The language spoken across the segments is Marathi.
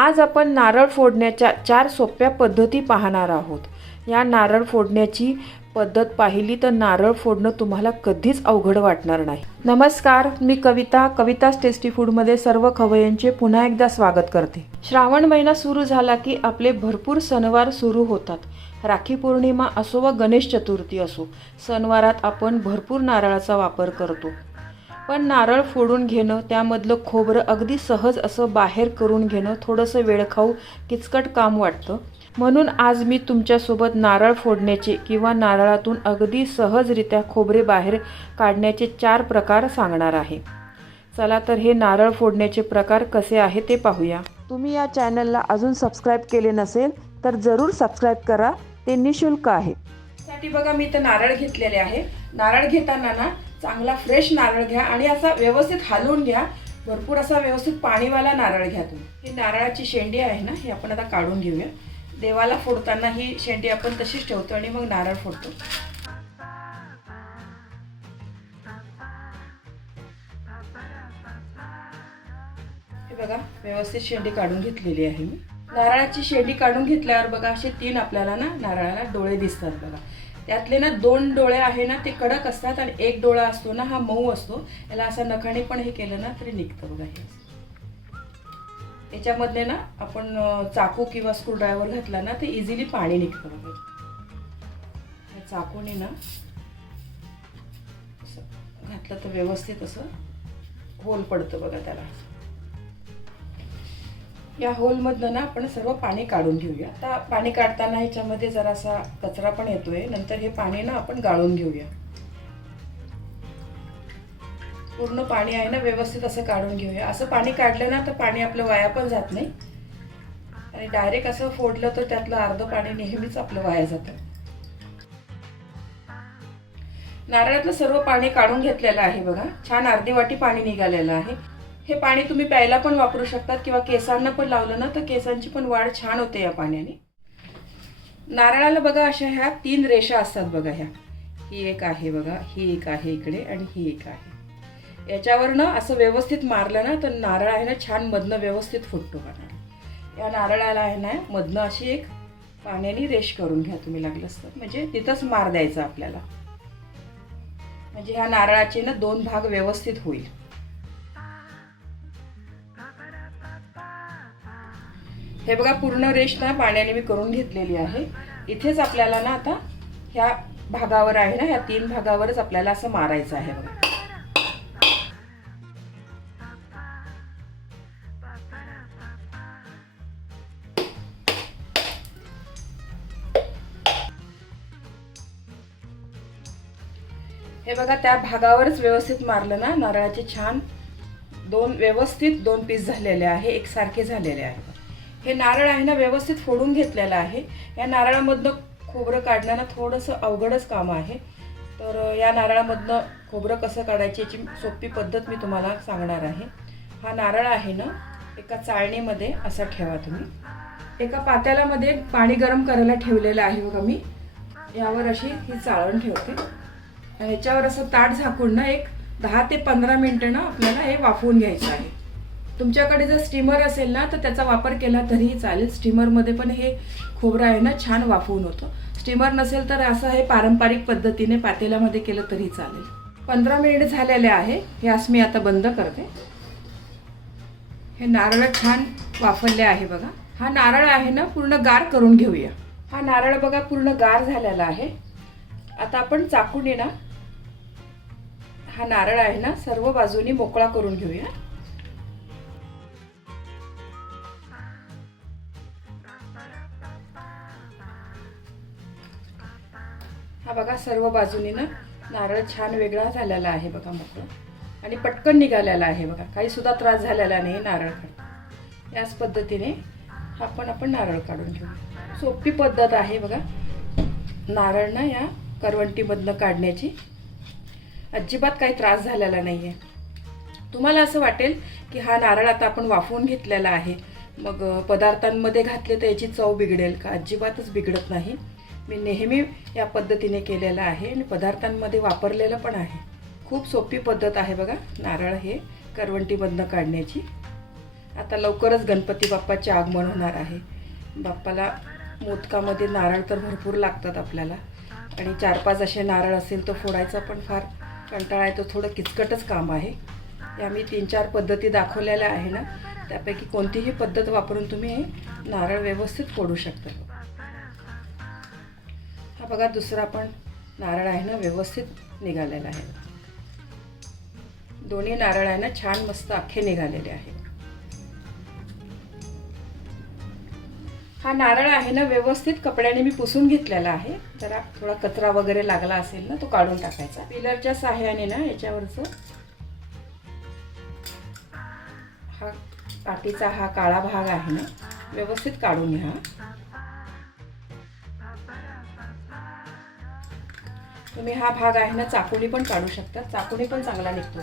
आज आपण नारळ फोडण्याच्या चार सोप्या पद्धती पाहणार आहोत. या नारळ फोडण्याची पद्धत पाहिली तर नारळ फोडणं तुम्हाला कधीच अवघड वाटणार नाही. नमस्कार मी कविता कविताच टेस्टी फूडमध्ये सर्व खवयांचे पुन्हा एकदा स्वागत करते. श्रावण महिना सुरू झाला की आपले भरपूर सणवार सुरू होतात. राखी पौर्णिमा असो व गणेश चतुर्थी असो सणवारात आपण भरपूर नारळाचा वापर करतो. पण नारळ फोडून घेणं त्यामधलं खोबरं अगदी सहज असं बाहेर करून घेणं थोडंसं वेळखाऊ किचकट काम वाटतं. म्हणून आज मी तुमच्यासोबत नारळ फोडण्याचे किंवा नारळातून अगदी सहजरित्या खोबरे बाहेर काढण्याचे चार प्रकार सांगणार आहे. चला तर हे नारळ फोडण्याचे प्रकार कसे आहे ते पाहूया. तुम्ही या चॅनलला अजून सबस्क्राईब केले नसेल तर जरूर सबस्क्राईब करा. ते निशुल्क आहे. साठी बघा मी तर नारळ घेतलेले आहे. नारळ घेताना ना चांगला फ्रेश नारळ घ्या आणि असा व्यवस्थित हलवून घ्या. भरपूर असा व्यवस्थित पाणीवाला नारळ घ्या तुम्ही. ही नारळाची शेंडी आहे ना ही आपण आता काढून घेऊया. देवाला फोडताना ही शेंडी आपण तशीच ठेवतो आणि मग नारळ फोडतो. हे बघा व्यवस्थित शेंडी काढून घेतलेली आहे मी. नारळाची शेंडी काढून घेतल्यावर बघा असे तीन आपल्याला ना नारळाला डोळे दिसतात बघा. त्यातले ना दोन डोळे आहे ना ते कडक असतात आणि एक डोळा असतो ना हा मऊ असतो. याला असा नखाने पण हे केलं ना तरी निघतं बघा हे. याच्यामधले ना आपण चाकू किंवा स्क्रूड्रायव्हर घातला ना ते इझिली पाणी निघतं बघा. चाकूने ना असं घातलं तर व्यवस्थित असं होल पडतं बघा त्याला. या होलमधनं ना आपण सर्व पाणी काढून घेऊया. आता पाणी काढताना ह्याच्यामध्ये जरासा कचरा पण येतोय. नंतर हे पाणी ना आपण गाळून घेऊया. पूर्ण पाणी आहे ना व्यवस्थित असं काढून घेऊया. असं पाणी काढलं ना तर पाणी आपलं वाया पण जात नाही. आणि डायरेक्ट असं फोडलं तर त्यातलं अर्धं पाणी नेहमीच आपलं वाया जातं. नारळातलं सर्व पाणी काढून घेतलेलं आहे बघा. छान अर्धी वाटी पाणी निघालेलं आहे. हे पाणी तुम्ही प्यायला पण वापरू शकतात किंवा केसांना पण लावलं ना तर केसांची पण वाढ छान होते या पाण्याने. नारळाला बघा अशा ह्या तीन रेषा असतात बघा ह्या. ही एक आहे बघा ही एक आहे इकडे आणि ही एक आहे. याच्यावर ना असं व्यवस्थित मारलं ना तर नारळ आहे ना छान मधनं व्यवस्थित फुटतो का नारळ. या नारळाला आहे ना मधनं अशी एक पाण्याने रेष करून घ्या तुम्ही लागलं तर. म्हणजे तिथंच मार द्यायचा आपल्याला. म्हणजे ह्या नारळाचे ना दोन भाग व्यवस्थित होईल. हे बघा पूर्ण रेष ना पाण्याने मी करून घेतलेली आहे. इथेच आपल्याला ना आता ह्या भागावर आहे ना ह्या तीन भागावरच आपल्याला असं मारायचं आहे बघा. हे बघा त्या भागावरच व्यवस्थित मारलं ना नारळाचे छान दोन व्यवस्थित दोन पीस झालेले आहे एकसारखे झालेले आहे. हे नारळ आहे ना व्यवस्थित फोडून घेतलेलं आहे. या नारळामधनं खोबरं काढणं थोडंसं अवघडच काम आहे. तर या नारळामधनं खोबरं कसं काढायची याची सोपी पद्धत मी तुम्हाला सांगणार आहे. हा नारळ आहे ना एका चाळणीमध्ये असा ठेवा तुम्ही. एका पात्यालामध्ये पाणी गरम करायला ठेवलेलं आहे बघा मी. यावर अशी ही चाळण ठेवते. आणि याच्यावर असं ताट झाकून ना एक दहा ते पंधरा मिनटं ना आपल्याला हे वाफवून घ्यायचं आहे. तुमच्याकडे जर स्टीमर असेल ना तर त्याचा वापर केला तरीही चालेल. स्टीमरमध्ये पण हे खोबरं आहे ना छान वाफवून होतं. स्टीमर नसेल तर असं हे पारंपरिक पद्धतीने पातेल्यामध्ये केलं तरी चालेल. पंधरा मिनिट झालेले आहे. यास मी आता बंद करते. हे नारळ छान वाफरले आहे बघा. हा नारळ आहे ना पूर्ण गार करून घेऊया. हा नारळ बघा पूर्ण गार झालेला आहे. आता आपण चाकूने ना हा नारळ आहे ना सर्व बाजूनी मोकळा करून घेऊया. हा बघा सर्व बाजूनी ना नारळ छान वेगळा झालेला आहे बघा मोकळा आणि पटकन निघालेला आहे बघा. काही सुद्धा त्रास झालेला नाही नारळ काढून याच पद्धतीने हा पण आपण नारळ काढून घेऊ. सोपी पद्धत आहे बघा. नारळ ना या करवंटीमधनं काढण्याची. अजिबात काही त्रास झालेला नाही आहे तुम्हाला असं वाटेल की हा नारळ आता आपण वाफवून घेतलेला आहे. मग पदार्थांमध्ये घातले तर याची चव बिघडेल का? अजिबातच बिघडत नाही. मी नेहमी या पद्धतीने केलेलं आहे आणि पदार्थांमध्ये वापरलेलं पण आहे. खूप सोपी पद्धत आहे बघा नारळ हे करवंटीमधनं काढण्याची. आता लवकरच गणपती बाप्पाचे आगमन होणार आहे. बाप्पाला मोदकामध्ये नारळ तर भरपूर लागतात आपल्याला. आणि चार पाच असे नारळ असेल तो फोडायचा पण फार कंटाळा येतो थोडं किचकटच काम आहे. या मी तीन चार पद्धती दाखवलेल्या आहे ना त्यापैकी कोणतीही पद्धत वापरून तुम्ही हे नारळ व्यवस्थित फोडू शकता. बघा दुसरा पण नारळ आहे ना व्यवस्थित निघालेला आहे. दोन्ही नारळ आहे ना छान मस्त अख्खे निघालेले आहेत. हा नारळ आहे ना व्यवस्थित कपड्याने मी पुसून घेतलेला आहे. जरा थोडा कचरा वगैरे लागला असेल ना तो काढून टाकायचा. पिलरच्या सहाय्याने ना याच्यावरचं. हा पाठीचा हा काळा भाग आहे ना व्यवस्थित काढून घ्या. तुम्ही हा भाग आहे ना चाकूने पण काढू शकता. चाकूने पण चांगला निघतो.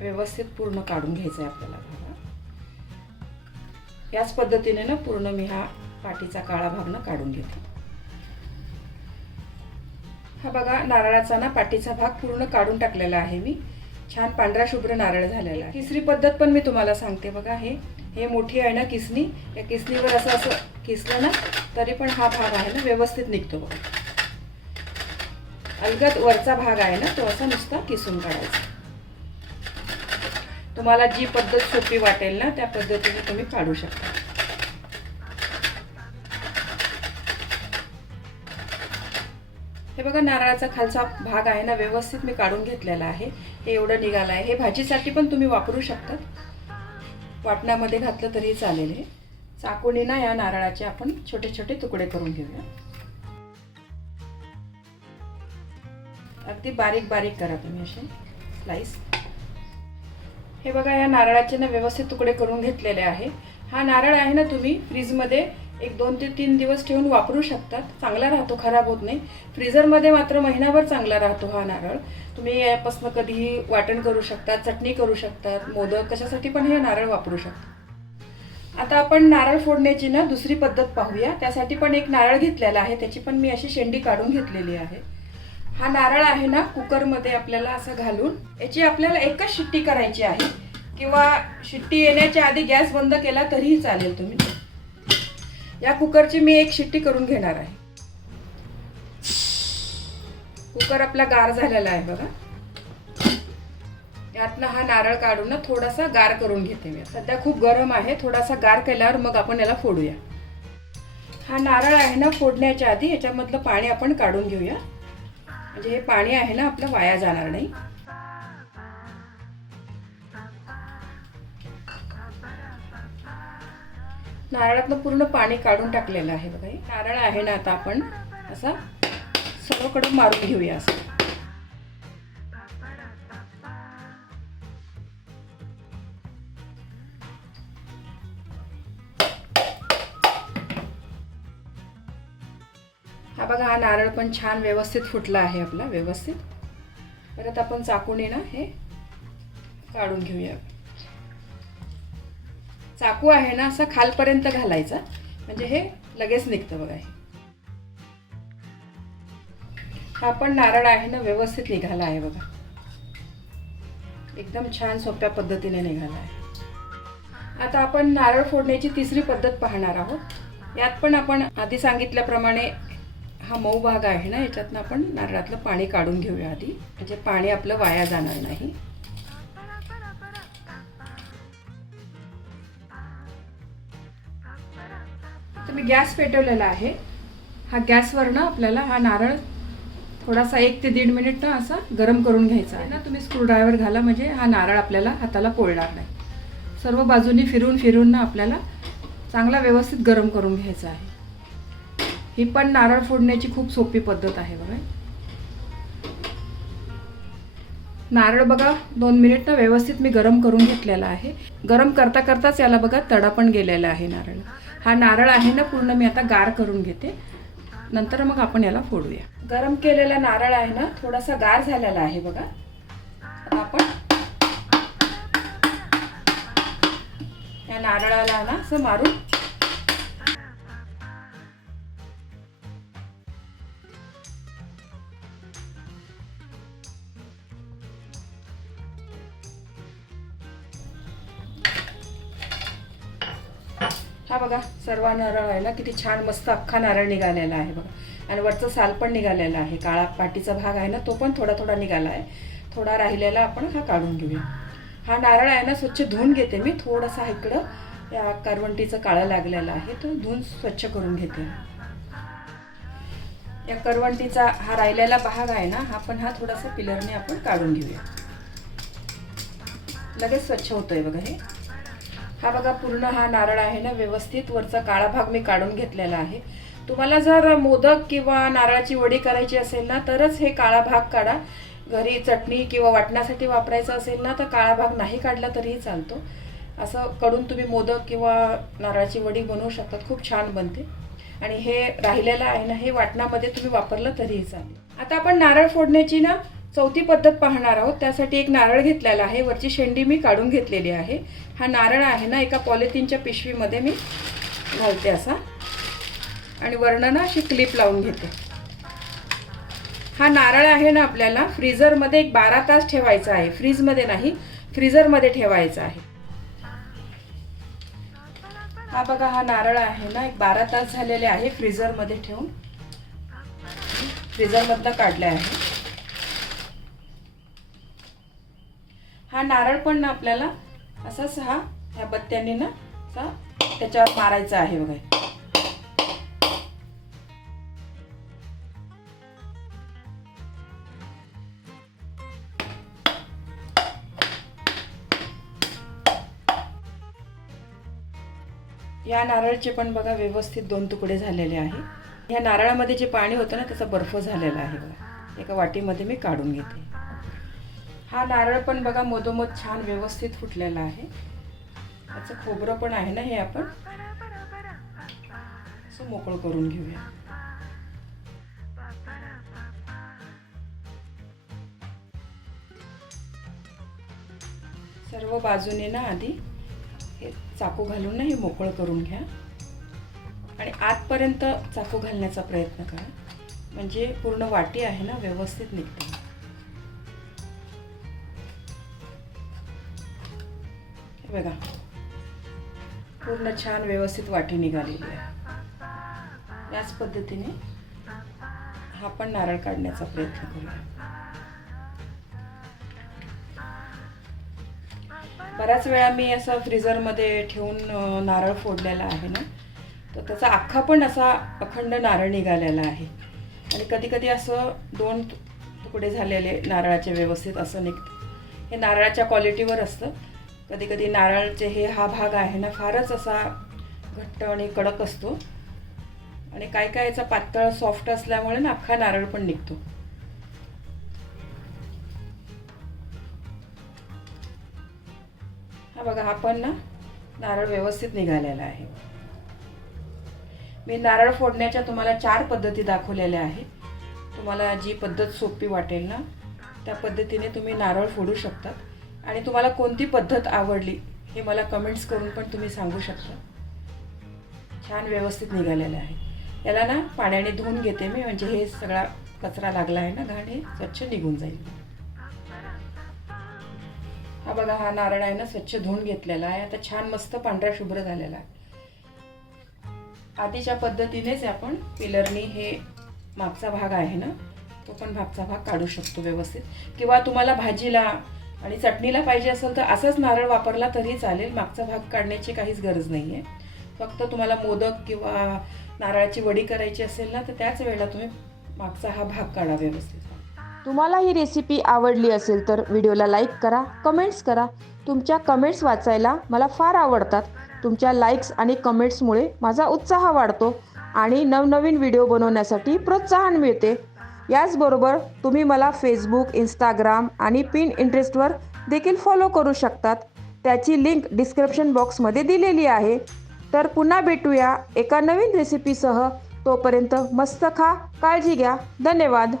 व्यवस्थित पूर्ण काढून घ्यायचा आहे आपल्याला भाग याच पद्धतीने ना पूर्ण मी हा पाठीचा काळा भाग ना काढून घेतो. हा बघा नारळाचा ना पाठीचा भाग पूर्ण काढून टाकलेला आहे मी. छान पांढरा शुभ्र नारळ झालेला आहे. तिसरी पद्धत पण मी तुम्हाला सांगते बघा हे हे मोठी आहे ना किसनी या किसनीवर असं असं किसलं ना तरी पण हा भाग आहे ना व्यवस्थित निघतो बघा. अलगद वरचा भाग आहे ना तो असा नुसता किसून काढायचा. तुम्हाला जी पद्धत सोपी वाटेल ना त्या पद्धतीने तुम्ही काढू शकता. हे बघा नारळाचा खालचा भाग आहे ना व्यवस्थित मी काढून घेतलेला आहे. हे एवढं निघालं आहे. हे भाजीसाठी पण तुम्ही वापरू शकतात. वाटणामध्ये घातलं तरी चालेल हे. चाकूने ना या नारळाचे आपण छोटे छोटे तुकडे करून घेऊया. अगदी बारीक बारीक करा तुम्ही असे. स्लाईस हे बघा या नारळाचे ना व्यवस्थित तुकडे करून घेतलेले आहे. हा नारळ आहे ना तुम्ही फ्रीजमध्ये एक दोन ते तीन दिवस ठेवून वापरू शकतात. चांगला राहतो खराब होत नाही. फ्रीझरमध्ये मात्र महिनाभर चांगला राहतो हा नारळ. तुम्ही यापासून कधीही वाटण करू शकता चटणी करू शकतात मोदक कशासाठी पण हे नारळ वापरू शकता. आता आपण नारळ फोडण्याची ना दुसरी पद्धत पाहूया. त्यासाठी पण एक नारळ घेतलेला आहे. त्याची पण मी अशी शेंडी काढून घेतलेली आहे. हा नारळ आहे ना कुकरमध्ये आपल्याला असं घालून याची आपल्याला एकच शिट्टी करायची आहे. किंवा शिट्टी येण्याच्या आधी गॅस बंद केला तरीही चालेल तुम्ही. या कुकरची मी एक शिट्टी करून घेणार आहे. कुकर आपला गार झालेला आहे बघा. यातनं हा नारळ काढून ना थोडासा गार करून घेते मी. सध्या खूप गरम आहे. थोडासा गार केल्यावर मग आपण याला फोडूया. हा नारळ आहे ना फोडण्याच्या आधी याच्यामधलं पाणी आपण काढून घेऊया. म्हणजे हे पाणी आहे ना आपलं वाया जाणार नाही. नारळातलं पूर्ण पाणी काढून टाकलेलं आहे बघा हे. नारळ आहे ना आता आपण असा सर्वकडे मारून घेऊया असं. हा बघा हा नारळ पण छान व्यवस्थित फुटला आहे आपला व्यवस्थित. परत आपण चाकूने ना हे काढून घेऊया. चाकू आहे ना असं खालपर्यंत घालायचा म्हणजे हे लगेच निघतं बघा हे. हा पण नारळ आहे ना व्यवस्थित निघाला आहे बघा. एकदम छान सोप्या पद्धतीने निघाला आहे. आता आपण नारळ फोडण्याची तिसरी पद्धत पाहणार आहोत. यात पण आपण आधी सांगितल्याप्रमाणे हा मऊ भाग आहे ना याच्यातनं आपण नारळातलं पाणी काढून घेऊया आधी. म्हणजे पाणी आपलं वाया जाणार नाही. तर मी गॅस पेटवलेला आहे. हा गॅसवर ना आपल्याला हा नारळ थोडासा एक ते दीड मिनिट ना असा गरम करून घ्यायचा आहे ना तुम्ही स्क्रूड्रायव्हर घाला म्हणजे हा नारळ आपल्याला हाताला पोळणार नाही. सर्व बाजूनी फिरून फिरून ना आपल्याला चांगला व्यवस्थित गरम करून घ्यायचा आहे. ही पण नारळ फोडण्याची खूप सोपी पद्धत आहे बघा. नारळ बघा दोन मिनिट ना व्यवस्थित मी गरम करून घेतलेला आहे. गरम करता करताच याला बघा तडा पण गेलेला आहे नारळ. हा नारळ आहे ना पूर्ण मी आता गार करून घेते. नंतर मग आपण याला फोडूया. गरम केलेला नारळ आहे ना थोडासा गार झालेला आहे बघा. आता आपण या नारळाला ना असं मारून बघा सर्व नारळ आहे ना किती छान मस्त अख्खा नारळ निघालेला आहे बघा. आणि वरचं साल पण निघालेला आहे. काळा पाटीचा भाग आहे ना तो पण थोडा थोडा निघाला आहे. थोडा राहिलेला आपण हा काढून घेऊया. हा नारळ आहे ना स्वच्छ धुवून घेते मी. थोडासा इकडं या करवंटीचं काळं लागलेलं आहे तो धुवून स्वच्छ करून घेते. या करवंटीचा हा राहिलेला भाग आहे ना हा पण हा थोडासा पिलरने आपण काढून घेऊया. लगेच स्वच्छ होतोय बघा हे. हा बघा पूर्ण हा नारळ आहे ना व्यवस्थित वरचा काळा भाग मी काढून घेतलेला आहे. तुम्हाला जर मोदक किंवा नारळाची वडी करायची असेल ना तरच हे काळा भाग काढा. घरी चटणी किंवा वाटण्यासाठी वापरायचं असेल ना तर काळा भाग नाही काढला तरीही चालतो. असं कडून तुम्ही मोदक किंवा नारळाची वडी बनवू शकतात खूप छान बनते. आणि हे राहिलेलं आहे ना हे वाटणामध्ये तुम्ही वापरलं तरीही चालेल. आता आपण नारळ फोडण्याची ना चौथी पद्धत पाहणार आहोत. त्यासाठी एक नारळ घेतलेला आहे. वरची शेंडी मी काढून घेतलेली आहे. हा नारळ आहे ना एका पॉलिथिनच्या पिशवीमध्ये मी घालते असा. आणि वर्णना ना अशी क्लिप लावून घेते. हा नारळ आहे ना आपल्याला फ्रीझरमध्ये एक बारा तास ठेवायचा आहे. फ्रीजमध्ये नाही फ्रीझरमध्ये ठेवायचा आहे. हा बघा हा नारळ आहे ना एक बारा तास झालेले आहे फ्रीझरमध्ये ठेवून. फ्रीझरमधनं काढलं आहे. हा नारळ पण ना आपल्याला असाच हा ह्या बत्त्याने ना असा त्याच्यावर मारायचा आहे बघा. या नारळचे पण बघा व्यवस्थित दोन तुकडे झालेले आहे. या नारळामध्ये जे पाणी होतं ना त्याचा बर्फ झालेला आहे बघा. एका वाटीमध्ये मी काढून घेते. हा नारळ पण बघा मधोमध छान व्यवस्थित फुटलेला आहे. त्याचं खोबरं पण आहे ना हे आपण? असं मोकळं करून घेऊया. सर्व बाजूने ना आधी हे चाकू घालून ना हे मोकळं करून घ्या. आणि आतपर्यंत चाकू घालण्याचा प्रयत्न करा. म्हणजे पूर्ण वाटी आहे ना व्यवस्थित निघते. बघा. पूर्ण छान व्यवस्थित वाटी निघालेली आहे. याच पद्धतीने हा पण नारळ काढण्याचा प्रयत्न करूया. बऱ्याच वेळा मी असं फ्रीझरमध्ये ठेवून नारळ फोडलेला आहे ना तर त्याचा अख्खा पण असा अखंड नारळ निघालेला आहे. आणि कधी कधी असं दोन तुकडे झालेले नारळाचे व्यवस्थित असं निघतं. हे नारळाच्या क्वालिटीवर असतं. कधी कधी नारळचे हे हा भाग आहे ना फारच असा घट्ट आणि कडक असतो. आणि काय काय याचा पातळ सॉफ्ट असल्यामुळे ना अख्खा नारळ पण निघतो. हा बघा हा पण ना नारळ व्यवस्थित निघालेला आहे. मी नारळ फोडण्याच्या तुम्हाला चार पद्धती दाखवलेल्या आहेत. तुम्हाला जी पद्धत सोपी वाटेल ना त्या पद्धतीने तुम्ही नारळ फोडू शकतात. आणि तुम्हाला कोणती पद्धत आवडली हे मला कमेंट्स करून पण तुम्ही सांगू शकता. छान व्यवस्थित निघालेलं आहे. याला ना पाण्याने धुवून घेते मी म्हणजे हे सगळा कचरा लागला आहे ना घाण हे स्वच्छ निघून जाईल. हा बघा हा नारळ आहे ना स्वच्छ धुवून घेतलेला आहे. आता छान मस्त पांढरा शुभ्र झालेला आहे. आधीच्या पद्धतीनेच आपण पिलरनी हे मागचा भाग आहे ना तो पण मागचा भाग काढू शकतो व्यवस्थित. किंवा तुम्हाला भाजीला आणि चटणीला पाहिजे असेल तर असाच नारळ वापरला तरी चालेल. मागचा भाग काढण्याची काहीच गरज नाही आहे फक्त तुम्हाला मोदक किंवा नारळाची वडी करायची असेल ना तर त्याच वेळेला तुम्ही मागचा हा भाग काढा व्यवस्थित. तुम्हाला ही रेसिपी आवडली असेल तर व्हिडिओला लाईक करा कमेंट्स करा. तुमच्या कमेंट्स वाचायला मला फार आवडतात. तुमच्या लाईक्स आणि कमेंट्समुळे माझा उत्साह वाढतो आणि नवनवीन व्हिडिओ बनवण्यासाठी प्रोत्साहन मिळते. याचबरोबर तुम्ही मला फेसबुक इंस्टाग्राम आणि पिन इंटरेस्टवर देखील फॉलो करू शकतात. त्याची लिंक डिस्क्रिप्शन बॉक्समध्ये दिलेली आहे. तर पुन्हा भेटूया एका नवीन रेसिपीसह तोपर्यंत मस्त खा काळजी घ्या. धन्यवाद.